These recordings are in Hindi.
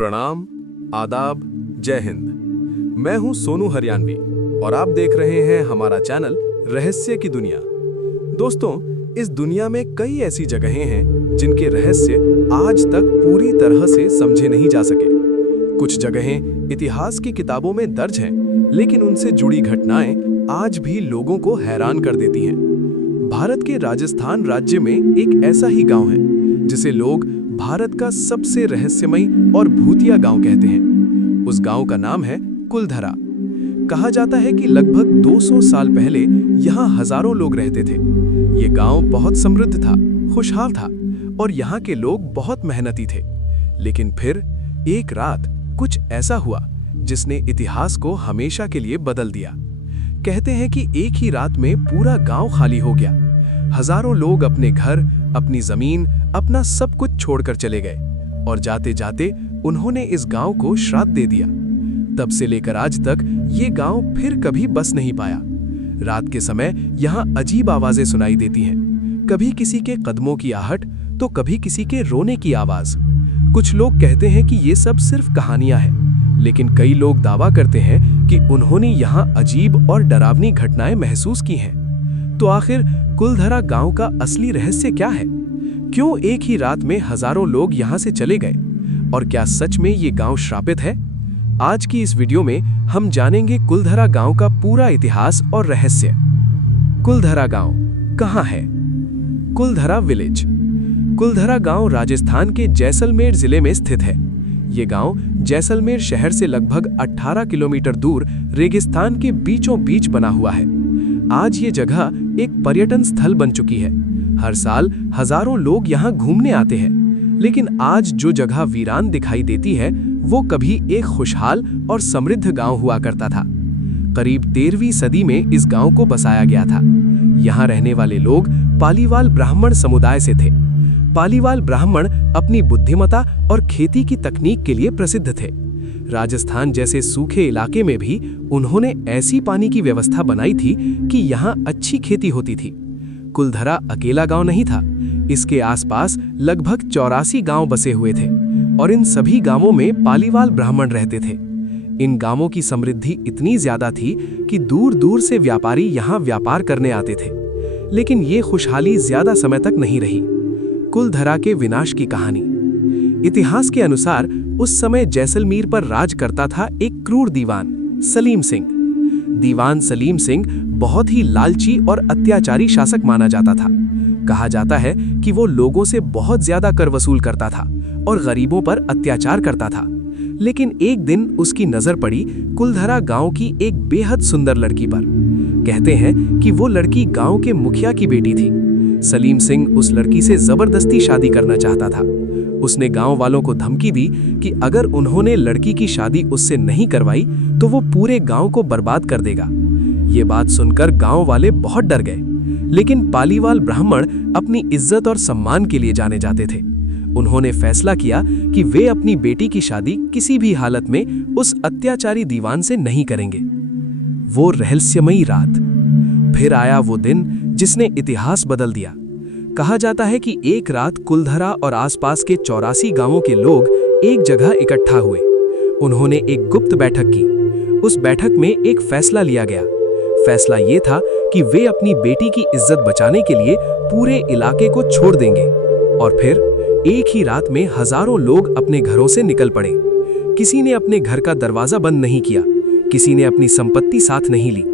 प्रणाम, आदाब, जय हिंद। मैं हूं सोनू हरियाणवी और आप देख रहे हैं हमारा चैनल रहस्य की दुनिया। दोस्तों, इस दुनिया में कई ऐसी जगहें हैं जिनके रहस्य आज तक पूरी तरह से समझे नहीं जा सके। कुछ जगहें इतिहास की किताबों में दर्ज हैं, लेकिन उनसे जुड़ी घटनाएं आज भी लोगों को हैरान कर देती हैं। भारत के राजस्थान राज्य में एक ऐसा ही गांव है जिसे लोग भारत का सबसे रहस्यमयी और भूतिया गांव कहते हैं। उस गांव का नाम है कुलधरा। कहा जाता है कि लगभग 200 साल पहले यहाँ हजारों लोग रहते थे। ये गांव बहुत समृद्ध था, खुशहाल था और यहाँ के लोग बहुत मेहनती थे। लेकिन फिर एक रात कुछ ऐसा हुआ जिसने इतिहास को हमेशा के लिए बदल दिया। कहते हैं कि एक ही रात में पूरा गांव खाली हो गया। हजारों लोग अपने घर, अपनी जमीन, अपना सब कुछ छोड़कर चले गए और जाते जाते उन्होंने इस गांव को श्राप दे दिया। तब से लेकर आज तक ये गांव फिर कभी बस नहीं पाया। रात के समय यहाँ अजीब आवाजें सुनाई देती हैं, कभी किसी के कदमों की आहट तो कभी किसी के रोने की आवाज। कुछ लोग कहते हैं कि ये सब सिर्फ कहानियां हैं, लेकिन कई लोग दावा करते हैं कि उन्होंने यहाँ अजीब और डरावनी घटनाएं महसूस की हैं। तो आखिर कुलधरा गांव का असली रहस्य क्या है? क्यों एक ही रात में हजारों लोग यहां से चले गए? और क्या सच में ये गांव श्रापित है? आज की इस वीडियो में हम जानेंगे कुलधरा गांव का पूरा इतिहास और रहस्य। कुलधरा गांव कहां है? कुलधरा विलेज। कुलधरा गांव राजस्थान के जैसलमेर जिले में स्थित है। ये गांव जैसलमेर शहर से लगभग 18 किलोमीटर दूर रेगिस्तान के बीचों बीच बना हुआ है। आज ये जगह एक पर्यटन स्थल बन चुकी है। हर साल हजारों लोग यहाँ घूमने आते हैं। लेकिन आज जो जगह वीरान दिखाई देती है, वो कभी एक खुशहाल और समृद्ध गांव हुआ करता था। करीब 13वीं सदी में इस गांव को बसाया गया था। यहाँ रहने वाले लोग पालीवाल ब्राह्मण समुदाय से थे। पालीवाल ब्राह्मण अपनी बुद्धिमत्ता और खेती की तकनीक के लिए प्रसिद्ध थे। राजस्थान जैसे सूखे इलाके में भी उन्होंने ऐसी पानी की व्यवस्था बनाई थी कि यहाँ अच्छी खेती होती थी। कुलधरा अकेला गांव नहीं था। इसके आसपास लगभग 84 गांव बसे हुए थे और इन सभी गांवों में पालीवाल ब्राह्मण रहते थे। इन गांवों की समृद्धि इतनी ज्यादा थी कि दूर दूर से व्यापारी यहाँ व्यापार करने आते थे। लेकिन ये खुशहाली ज्यादा समय तक नहीं रही। कुलधरा के विनाश की कहानी। इतिहास के अनुसार उस समय जैसलमेर पर राज करता था एक क्रूर दीवान सलीम सिंह। दीवान सलीम सिंह बहुत ही लालची और अत्याचारी शासक माना जाता था। कहा जाता है कि वो लोगों से बहुत ज्यादा कर वसूल करता था और गरीबों पर अत्याचार करता था। लेकिन एक दिन उसकी नजर पड़ी कुलधरा गांव की एक बेहद सुंदर लड़की पर। कहते हैं कि वो लड़की गांव के मुखिया की बेटी थी। सलीम सिंह उस लड़की से जबरदस्ती शादी करना चाहता था। उसने गांव वालों को धमकी दी कि अगर उन्होंने लड़की की शादी उससे नहीं करवाई तो वो पूरे गांव को बर्बाद कर देगा। ये बात सुनकर गांव वाले बहुत डर गए। लेकिन पालीवाल ब्राह्मण अपनी इज्जत और सम्मान के लिए जाने जाते थे। उन्होंने फैसला किया कि वे अपनी बेटी की शादी किसी भी हालत में उस अत्याचारी दीवान से नहीं करेंगे। वो रहस्यमयी रात। फिर आया वो दिन जिसने इतिहास बदल दिया। कहा जाता है कि एक रात कुलधरा और आसपास के 84 गांवों के लोग एक जगह इकट्ठा हुए। उन्होंने एक गुप्त बैठक की। उस बैठक में एक फैसला लिया गया। फैसला ये था कि वे अपनी बेटी की इज्जत बचाने के लिए पूरे इलाके को छोड़ देंगे। और फिर एक ही रात में हजारों लोग अपने घरों से निकल पड़े। किसी ने अपने घर का दरवाजा बंद नहीं किया, किसी ने अपनी संपत्ति साथ नहीं ली।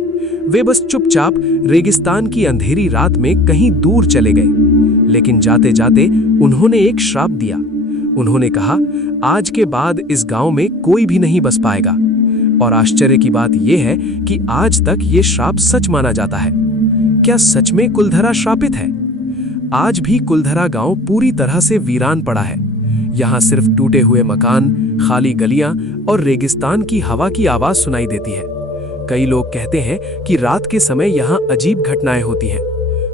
वे बस चुपचाप रेगिस्तान की अंधेरी रात में कहीं दूर चले गए। लेकिन जाते जाते उन्होंने एक श्राप दिया। उन्होंने कहा, आज के बाद इस गांव में कोई भी नहीं बस पाएगा। और आश्चर्य की बात यह है कि आज तक ये श्राप सच माना जाता है। क्या सच में कुलधरा श्रापित है? आज भी कुलधरा गांव पूरी तरह से वीरान पड़ा है। यहाँ सिर्फ टूटे हुए मकान, खाली गलियां और रेगिस्तान की हवा की आवाज सुनाई देती है। कई लोग कहते हैं कि रात के समय यहाँ अजीब घटनाएं होती हैं।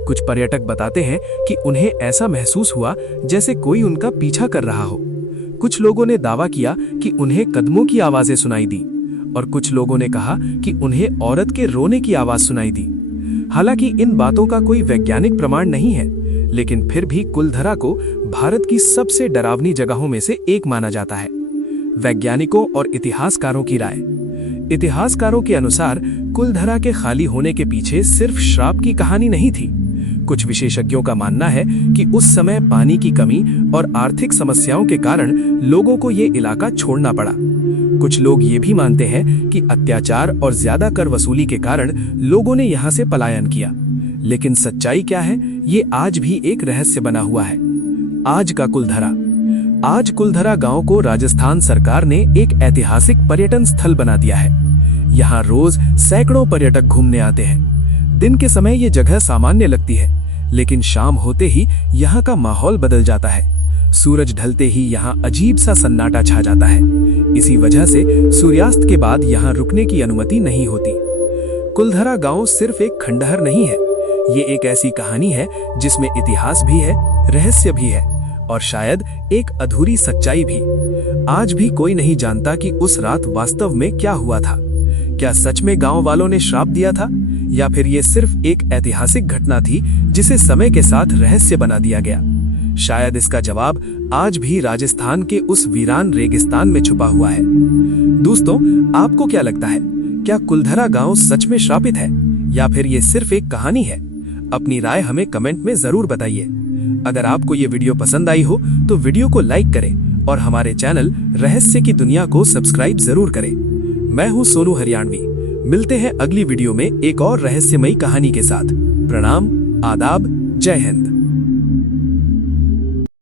कुछ पर्यटक बताते हैं कि उन्हें ऐसा महसूस हुआ जैसे कोई उनका पीछा कर रहा हो। कुछ लोगों ने दावा किया कि उन्हें कदमों की आवाजें सुनाई दी और कुछ लोगों ने कहा कि उन्हें औरत के रोने की आवाज सुनाई दी। हालांकि इन बातों का कोई वैज्ञानिक प्रमाण नहीं है, लेकिन फिर भी कुलधरा को भारत की सबसे डरावनी जगहों में से एक माना जाता है। वैज्ञानिकों और इतिहासकारों की राय। इतिहासकारों के अनुसार कुलधरा के खाली होने के पीछे सिर्फ श्राप की कहानी नहीं थी। कुछ विशेषज्ञों का मानना है कि उस समय पानी की कमी और आर्थिक समस्याओं के कारण लोगों को ये इलाका छोड़ना पड़ा। कुछ लोग ये भी मानते हैं कि अत्याचार और ज्यादा कर वसूली के कारण लोगों ने यहाँ से पलायन किया। लेकिन सच्चाई क्या है, ये आज भी एक रहस्य बना हुआ है। आज का कुलधरा। आज कुलधरा गांव को राजस्थान सरकार ने एक ऐतिहासिक पर्यटन स्थल बना दिया है। यहाँ रोज सैकड़ों पर्यटक घूमने आते हैं। दिन के समय ये जगह सामान्य लगती है, लेकिन शाम होते ही यहाँ का माहौल बदल जाता है। सूरज ढलते ही यहाँ अजीब सा सन्नाटा छा जाता है। इसी वजह से सूर्यास्त के बाद यहाँ रुकने की अनुमति नहीं होती। कुलधरा गांव सिर्फ एक खंडहर नहीं है, ये एक ऐसी कहानी है जिसमें इतिहास भी है, रहस्य भी है और शायद एक अधूरी सच्चाई भी। आज भी कोई नहीं जानता कि उस रात वास्तव में क्या हुआ था। क्या सच में गांव वालों ने श्राप दिया था, या फिर ये सिर्फ एक ऐतिहासिक घटना थी जिसे समय के साथ रहस्य बना दिया गया। शायद इसका जवाब आज भी राजस्थान के उस वीरान रेगिस्तान में छुपा हुआ है। दोस्तों, आपको क्या लगता है, क्या कुलधरा गांव सच में श्रापित है या फिर ये सिर्फ एक कहानी है? अपनी राय हमें कमेंट में जरूर बताइए। अगर आपको ये वीडियो पसंद आई हो तो वीडियो को लाइक करें और हमारे चैनल रहस्य की दुनिया को सब्सक्राइब जरूर करें। मैं हूं सोनू हरियाणवी। मिलते हैं अगली वीडियो में एक और रहस्यमयी कहानी के साथ। प्रणाम, आदाब, जय हिंद।